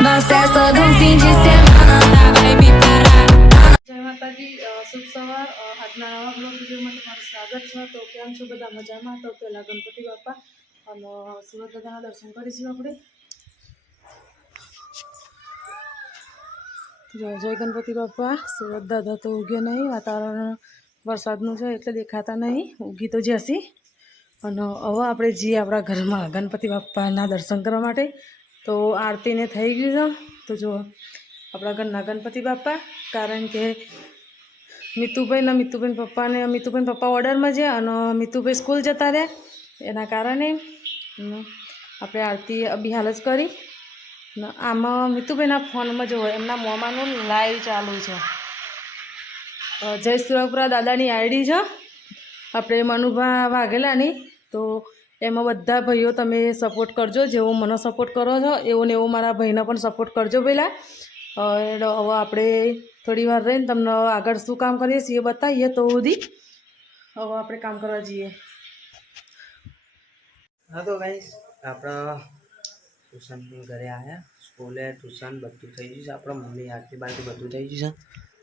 Nossa, é só de fim de semana, tá? Vai me parar. જય માતાજી શુભ સવાર આજના નવા બ્લોગ વિડીયોમાં તમારું સ્વાગત છે તો કેમ છો બધા મજામાં તો પહેલાં ગણપતિ બાપા અને સુરત દાદાના દર્શન કરીશું આપણે જય ગણપતિ બાપા સુરત દાદા તો ઉગ્યા નહીં વાતાવરણ વરસાદનું છે એટલે દેખાતા નહીં ઉગી તો જશી અને હવે આપણે જઈએ આપણા ઘરમાં ગણપતિ બાપાના દર્શન કરવા માટે તો આરતીને થઈ ગયું છે તો જો આપણા ઘરના ગણપતિ બાપા કારણ કે મિતુભાઈ પપ્પા ઓર્ડરમાં છે અને મિતુભાઈ સ્કૂલ જતા રહ્યા એના કારણે આપણે આરતી અભી હાલ જ કરી ને આમાં મિતુભાઈના ફોનમાં જો એમના મોમાનું લાઈવ ચાલુ છે જય સુરપુરા દાદાની આઈડી છે આપણે મનુભા વાઘેલાની તો એમાં બધા ભાઈઓ તમે સપોર્ટ કરજો જેવો મને સપોર્ટ કરો છો એવો ને એવો મારા ભાઈને પણ સપોર્ટ કરજો પહેલાં હવે આપણે થોડી વાર રહીને તમને આગળ શું કામ કરીએ છીએ એ બતાવીએ તો સુધી હવે આપણે કામ કરવા જઈએ હા તો ગાઈસ આપણા ટ્યુશન ઘરે આવ્યા સ્કૂલે ટ્યુશન બધું થઈ ગયું છે આપણા મમ્મી આરતી બારતી બધું થઈ ગયું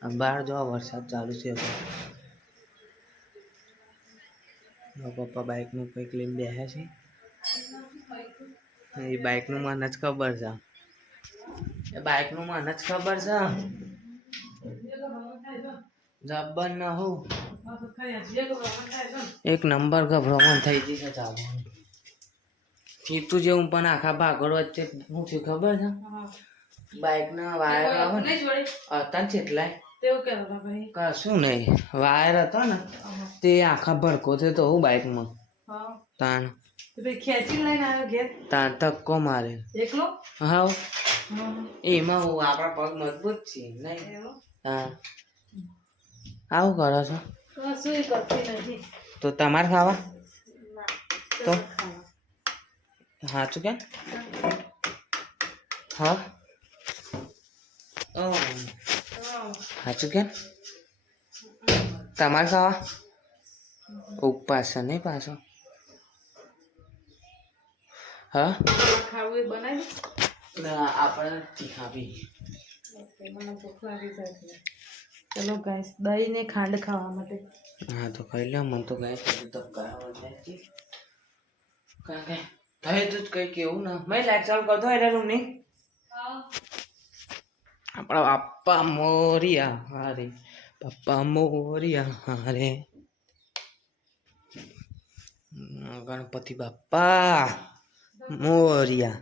છે બહાર જો વરસાદ ચાલુ છે પપ્પા બાઇકનું કંઈક લઈને બેસ્યા છે એ બાઇકનું મને જ ખબર છે બાઇકનું મને જ ખબર છે જબ્બર ન હું એક નંબર ગભરામણ થઈ ગઈ છે ચાલુ તું જેવું પણ આખા ભાગળ વચ્ચે શું થયું ખબર છે બાઇકના વાયર આવે ને હતા ને કેટલાય કશું નહીં વાયર હતો ને તે આખા ભડકો થયો તો હું બાઇકમાં તાણ તાણ ધક્કો મારે હા એમાં હું આપણા પગ મજબૂત છે નહીં હા આવું કરો છો તો તમારે ખાવા તો સાચું કે હા સાચું કે તમારે ખાવા ઉપવાસ છે નહીં પાછો હા આપણે ખાવી ચલો ગાઈસ દહીં ને ખાંડ ખાવા માટે હા તો ખાઈ લો મને તો ગાય તો કરાવવા જાય થાય તો કઈ કેવું ના મેં લાઈટ ચાલુ કરતો એટલે રૂમ ની આપણા પપ્પા મોરિયા હારે પપ્પા મોરિયા હારે ગણપતિ બાપ્પા મોરિયા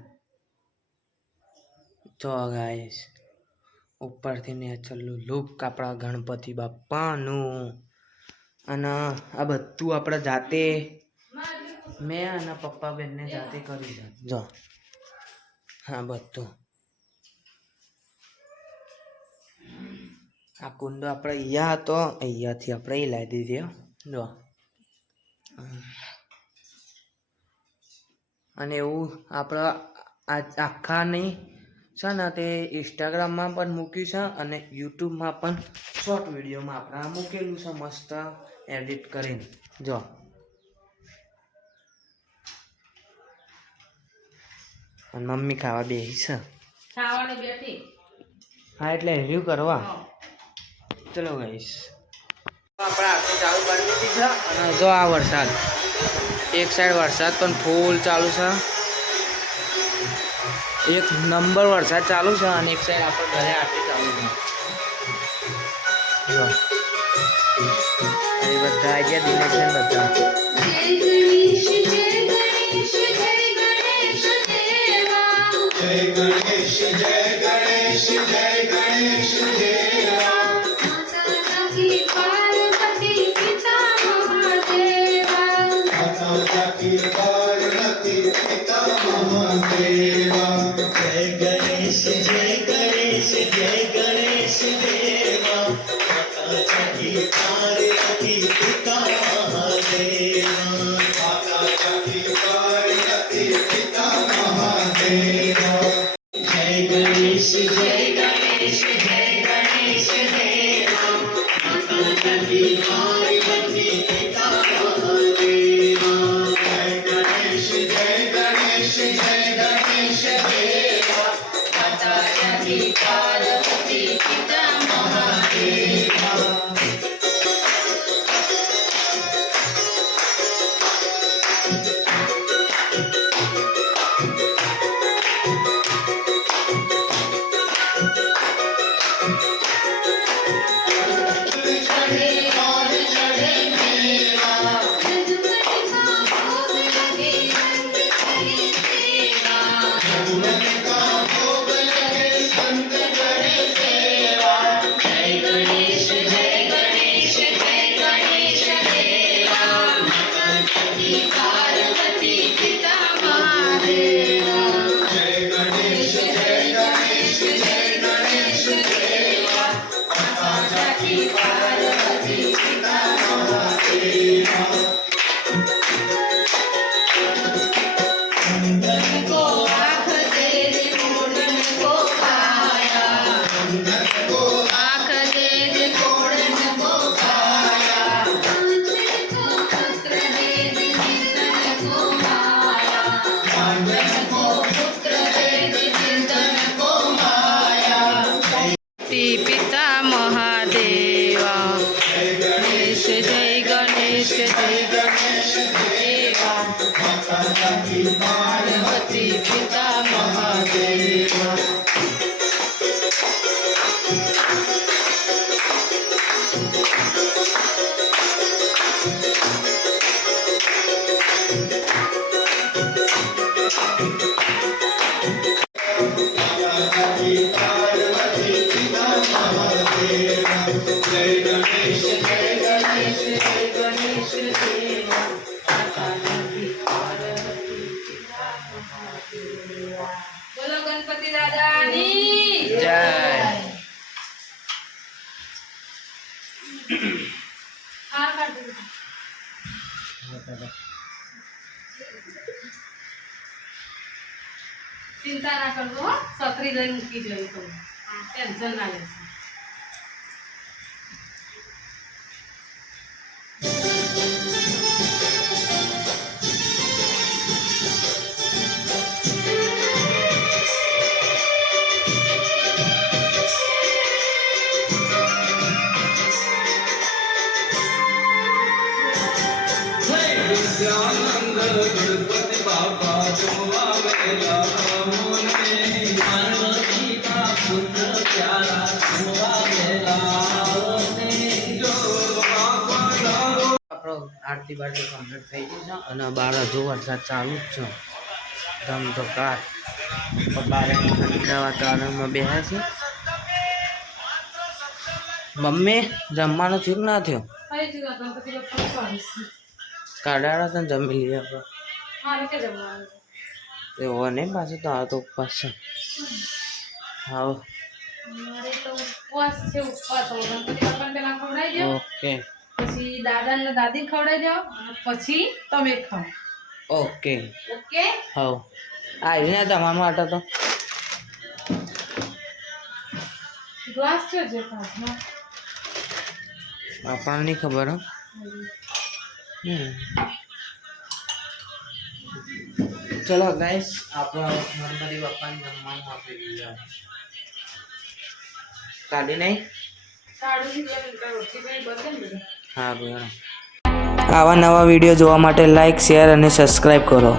જો ગાઈસ ઉપરથી ને ચલ્લું લુક આપણા ગણપતિ બાપ્પાનું અને આ બધું આપણે જાતે મેં અને પપ્પા બેનને જાતે કરી છે જો હા બધું આ કુંડો આપણે અહીંયા હતો અહીંયાથી આપણે એ લાવી દીધી જો અને એવું આપણે આખા નહીં છે ને તે ઇન્સ્ટાગ્રામમાં પણ મૂક્યું છે અને યુટ્યુબમાં પણ શોર્ટ વિડીયોમાં આપણે મૂકેલું છે મસ્ત એડિટ કરીને જો અને મમ્મી ખાવા બેસી છે ખાવાની બેઠી હા એટલે રિવ્યુ કરવા ચલો ગાઈસ આપણે આખી ચાલુ કરી દીધી છે અને જો આ વરસાદ એક સાઈડ વરસાદ પણ ફૂલ ચાલુ છે એક નંબર વરસાદ ચાલુ છે અને એક સાઈડ આપણે ઘરે આરતી ચાલુ છે જો એ બધા આવી ગયા દિનેશ ને બધા પિતા મહાદેવા ગણેશ જય ગણેશ દેવા પાર્વતી પિતા મહાદેવા બોલો ગણપતિ દાદાની જય ચિંતા ના કરજો હો સકરી લઈ મૂકી જઈ તો ટેન્શન ના લેશો गणपति बाबा पार्वती का पुत्र प्यारा આપણો આરતી બારતી કમ્પ્લીટ થઈ ગઈ છે અને બહાર હજુ વરસાદ ચાલુ જ છે ધમધોકાર બારે ઠંડા વાતાવરણમાં બેસે છે મમ્મી જમવાનું થયું ના થયું કાઢાડા તને જમી લઈએ આપણે એવો નહીં પાછું તો આ તો ઉપવાસ છે હા ઓકે પછી દાદા ને દાદી ખવડાવી દો અને પછી તમે ખાઓ ઓકે ઓકે હા આવી ને તમારા માટે તો ગ્લાસ છે જે પાછો આપણને નહીં ખબર હો ચલો ગાઈસ આપણો ગણપતિ બાપાને જમવાનું આપી દીધું કાઢી નહીં હા બરાબર આવા નવા વિડીયો જોવા માટે લાઈક શેર અને સબસ્ક્રાઈબ કરો